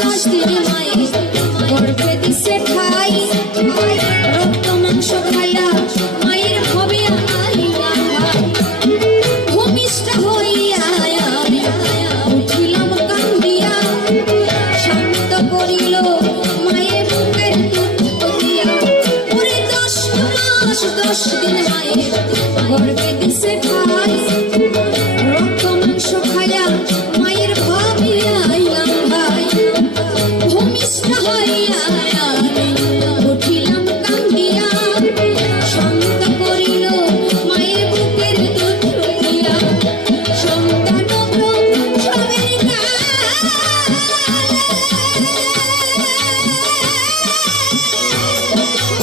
10 দিন মায়ের গর্ভে দিছে ঠাই রক্ত মাংস খাইয়া মায়ের হবে আইলা ভূমিষ্ঠ হইয়া উঠিলাম কান্দিয়া শান্ত করিল মায়ের বুকের দুধ দিয়া ওরে 10 মাস 10 দিন মায়ের গর্ভে দিছে ঠাই রক্ত মাংস খাইয়া মায়ের ভাবে আইলাম ভাই ভূমিষ্ঠ হইয়া উঠিলাম কান্দিয়া শান্ত করিল মায়ের বুকের দুধ দিয়া সন্তান সবের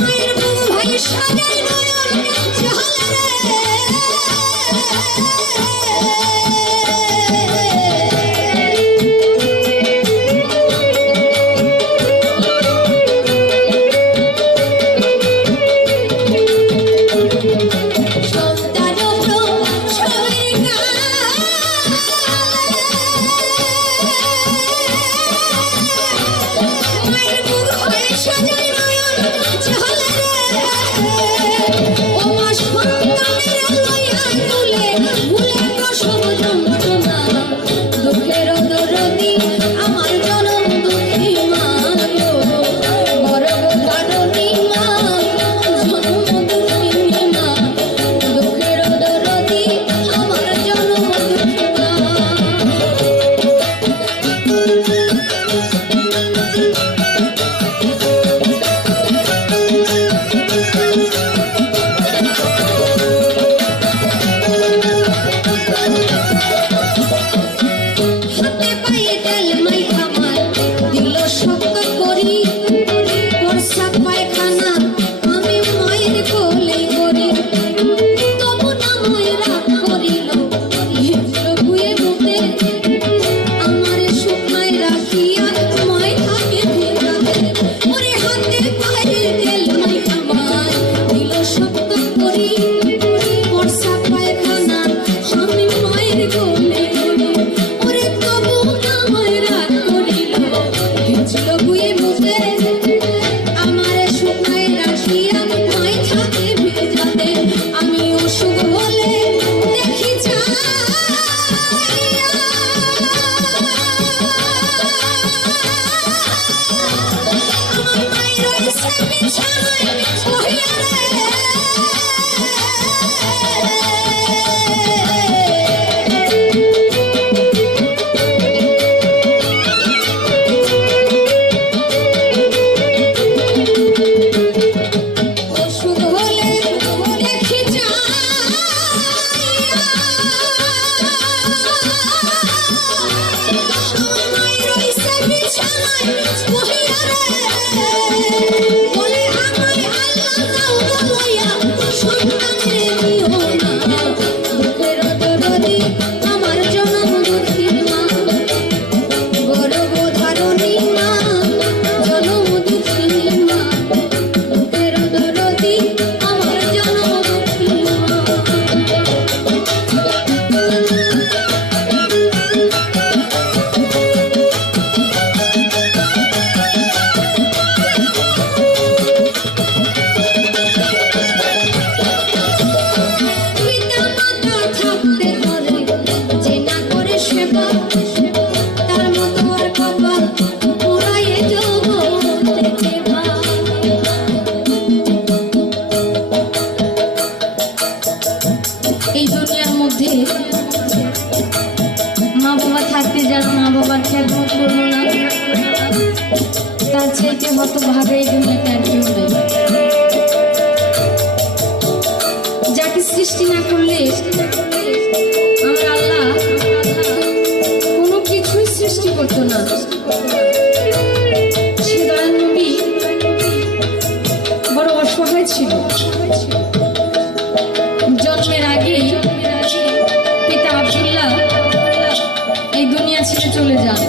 মায়ের বুক ভাই সাজাই নয়ন হতভাগে দুনিয়াতে আর কেউ নেই। যাকে সৃষ্টি না করলে আমার আল্লাহ কোনো কিছুই সৃষ্টি করতো না। সে দয়াল নবী বড় অসহায় ছিল। জন্মের আগেই পিতা আব্দুল্লাহ এই দুনিয়া ছেড়ে চলে যান।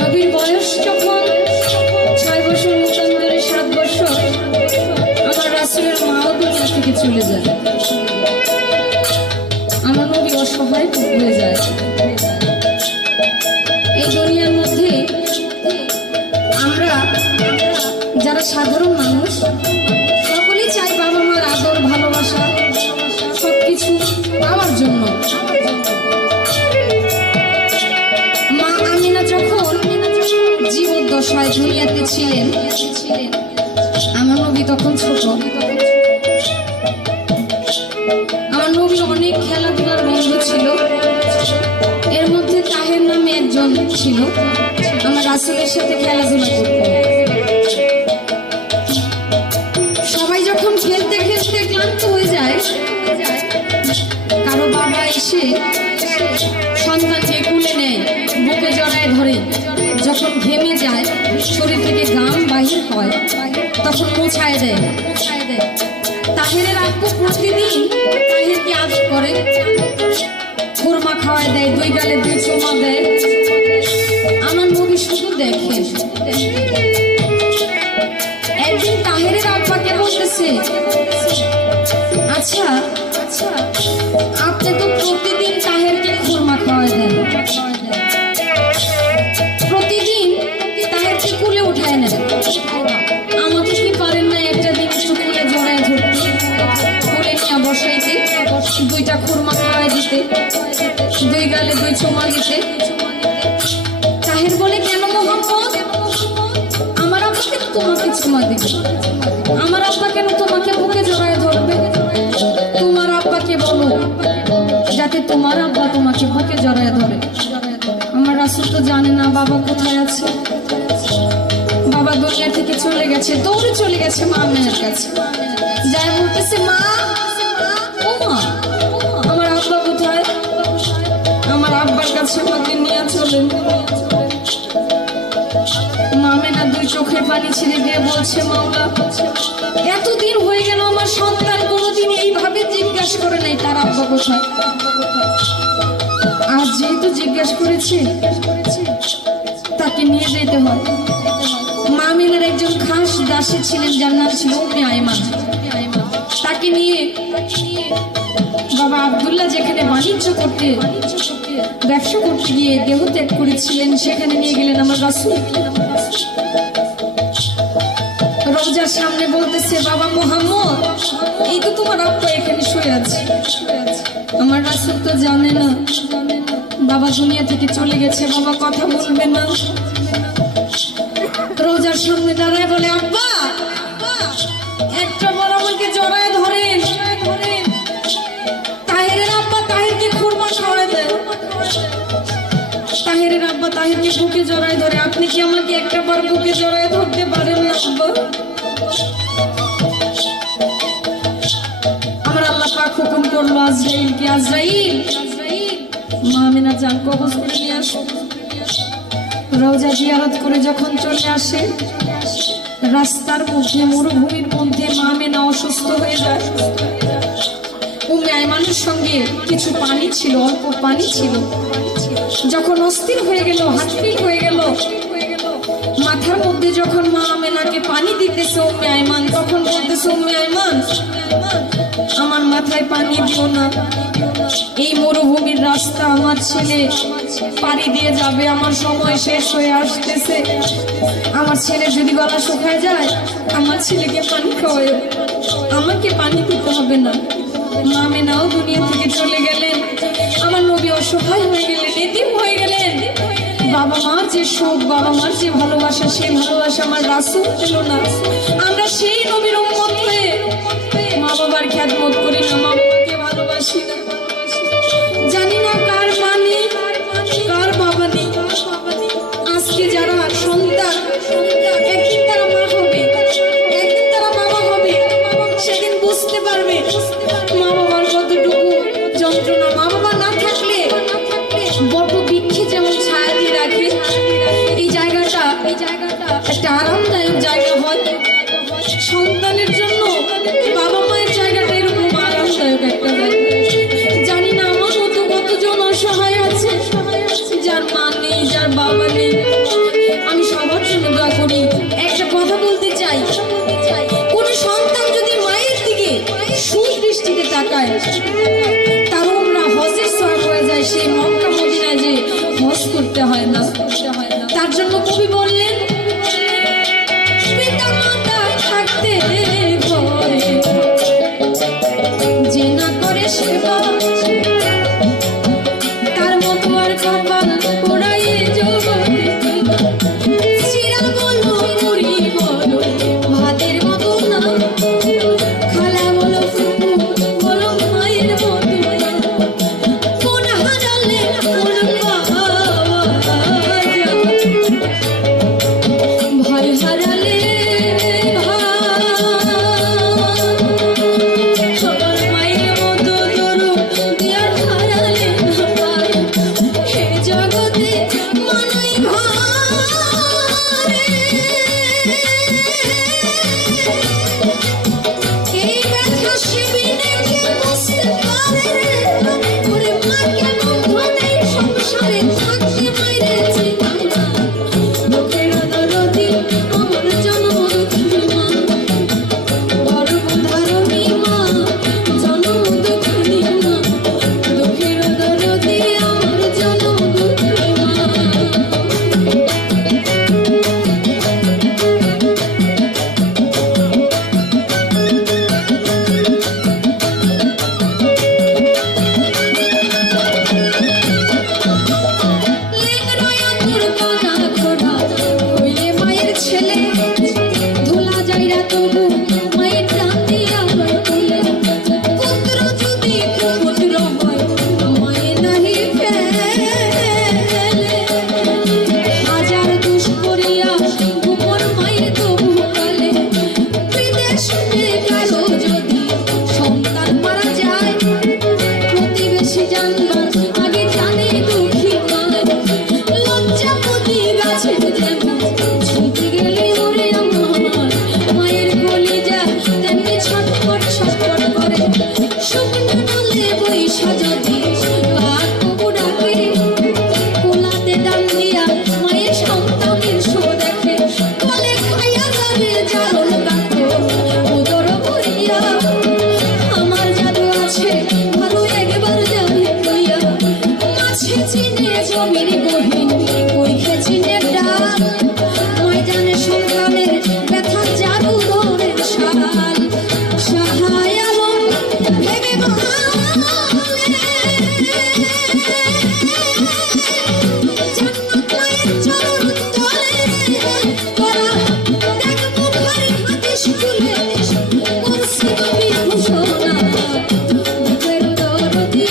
নবীর বয়স যখন 6 বছর মুতান্তরে 7 বছর আমার রাসূলের মাও দুনিয়া থেকে চলে যায়। আমার নবী অসহায় হয়ে যায়। এই দুনিয়ার মধ্যে আমরা যারা সাধারণ মানুষ সকলেই চাই বাবা মার আদর ভালোবাসা সবকিছু পাওয়ার জন্য। মা আমিনা যখন জীবদ্দশায় দুনিয়াতে ছিলেন, আমার নবী তখন ছোট। আমার নবী অনেক খেলাধুলার বন্ধু ছিল, এর মধ্যে তাহের নামে একজন ছিল, আমার রাসূলের সাথে খেলাধুলা করত। সবাই যখন খেলতে খেলতে ক্লান্ত হয়ে যায়, কারো বাবা এসে সন্তানকে কুলে নেয়, বুকে জড়ায় ধরে। যখন ঘেমে যায়, শরীর থেকে ঘাম বাহির হয়, তখন মোছায় দেয়। তাহেরের আব্বু প্রতিদিন তাহেরকে আদর করে, খুরমা খাওয়ায় দেয়, দুই গালে দুই চুমা দেয়। আমার নবী শুধু দেখেন। একদিন তাহেরের আব্বাকে বলতেছে, আচ্ছা আপনি তো প্রতিদিন তাহেরকে খুরমা খাওয়ায় দেন, প্রতিদিন তাহেরকে কুলে উঠায় নেন, আমাকে কি পারেন না একটা দিন একটু কুলে জড়ায় ধরতে, কুলে নিয়ে বসাইতে, দুইটা খুরমা খাওয়াই দিতে, দুই গালে দুই চুমা দিতে? তাহের বলে, কেন মোহাম্মদ? আমার আব্বা কেন তোমাকে চুমা দিবে? আমার আব্বা কেন তোমাকে বুকে জড়ায় ধরবে? তোমার আব্বাকে বলো যাতে তোমার আব্বা তোমাকে বুকে জড়ায় ধরে। আমার রাসূল তো জানে না বাবা কোথায় আছে। বাবা দুনিয়া থেকে চলে গেছে, দৌড়ে চলে গেছে মা আমিনার কাছে। যাই বলতেছে, মা, ও মা, আমার আব্বা কোথায়? আমার আব্বার কাছে আমাকে নিয়ে চলেন। মা আমিনা দুই চোখে পানি ছেড়ে দিয়ে বলছে, মাওলা, এতদিন হয়ে গেল আমার সন্তান কোনোদিন এইভাবে জিজ্ঞাসা করে নাই তার আব্বা কোথায়। আজ যেহেতু জিজ্ঞাসা করেছে, তাকে নিয়ে যেতে হয়। মা আমিনার একজন খাস দাসী ছিলেন, যার নাম ছিল উম্মে আইমান। তাকে নিয়ে বাবা আব্দুল্লাহ যেখানে বাণিজ্য করতে, ব্যবসা করতে গিয়ে দেহ ত্যাগ করেছিলেন, সেখানে নিয়ে গেলেন আমার রাসূল। রওজার সামনে বলতেছে, বাবা মুহাম্মদ, এই তো তোমার আব্বা এখানে শুয়ে আছে। আমার রাসূল তো জানে না বাবা দুনিয়া থেকে চলে গেছে, বাবা কথা বলবে না। রওজার সামনে দাঁড়ায় বলে, আব্বা একটা বার আমাকে জড়ায় ধরেন। তাহেরের আব্বা তাহেরকে খুরমা খাওয়ায় দেয়। তাহেরের আব্বা তাহেরকে বুকে জড়ায় ধরে, আপনি কি আমাকে একটা বার বুকে জড়ায় ধরতে পারেন না আব্বা? আমার আল্লাহ পাক হুকুম করলো আজরাইলকে, আজরাইল মা আমিনা জান কবজ করে নিয়ে আসো। রওজা জিয়ারত করে যখন চলে আসে, রাস্তার মধ্যে মরুভূমির মধ্যে মা আমিনা অসুস্থ হয়ে যায়। উম্মে আইমানের সঙ্গে কিছু পানি ছিল, অল্প পানি ছিল। যখন অস্থির হয়ে গেল, হাটফিল হয়ে গেল, মাথার মধ্যে যখন মা আমিনাকে পানি দিতেছে উম্মে আইমান, তখন বলতেছে, উম্মে আইমান, আমার মাথায় পানি দিও না, এই মরুভূমির রাস্তা আমার ছেলে পাড়ি দিয়ে যাবে, আমার সময় শেষ হয়ে আসতেছে। আমার ছেলে যদি গলা শুকায় যায়, আমার ছেলেকে পানি খাওয়ায়, আমাকে পানি দিতে হবে না। মা আমিনাও দুনিয়া থেকে চলে গেলেন। আমার নবী অসহায় হয়ে গেলেন, এতিম হয়ে গেলেন। বাবা মার যে শোক, বাবা মার যে ভালোবাসা, সেই ভালোবাসা আমার রাসূল পেল না। আমরা সেই নবীর উম্মত হয়ে মা বাবার খেদমত করি না, মা বাবাকে ভালোবাসি না। জানি না কার মা নেই, কার বাবা নেই। আজকে যারা সন্তান, একদিন তারা মা হবে, একদিন তারা বাবা হবে, সেদিন বুঝতে পারবে মা বাবার কতটুকু যন্ত্রণা। মা বাবা না থাকলে বট বৃক্ষে যেমন ছায়া দিয়ে রাখে, এই জায়গাটা একটা আরামদায়ক জায়গা হয়, সন্তানের জন্য বাবা মায়ের জায়গাটা এরকম আরামদায়ক একটা জায়গা। জানি না আমার মতো কতজন অসহায় আছে, যার মা নেই, যার বাবা নেই। আমি সবার জন্য দোয়া করি। একটা কথা বলতে চাই, কোন সন্তান যদি মায়ের দিকে সুদৃষ্টিতে তাকায়, তার উমরা হজের সওয়াব হয়ে যায়। সেই মক্কা মদিনায় যে হজ করতে হয় না। জানবার আগে জানে দুঃখী মায় লজ্জাপতি গাছের যেমন ছুটে গেলে ওরে আমার মায়ের কলিজা তেমনি ছটফট ছটফট করে শুকনো ডালে বৈশা যদি কাক কবু ডাকে কোলাতে ডাল দিয়া মায়ের সন্তানের শো দেখে কলে খাইয়া যাবে জারণ কাক উদর ভরিয়া আমার জাদু আছে ভালো একবার জানি কইয়া মাছে চিনে জমির গহীন কইখে চিনে ডাল ময়দানে সন্তানের ব্যথা জাদু দৌড়ের শাল সহায় আলম ভেবে জান্নাত মায়ের চরণ তলে করা দেখবো ভারী হাদিস খুলে করছি নবী ঘোষণা বুকের দরদি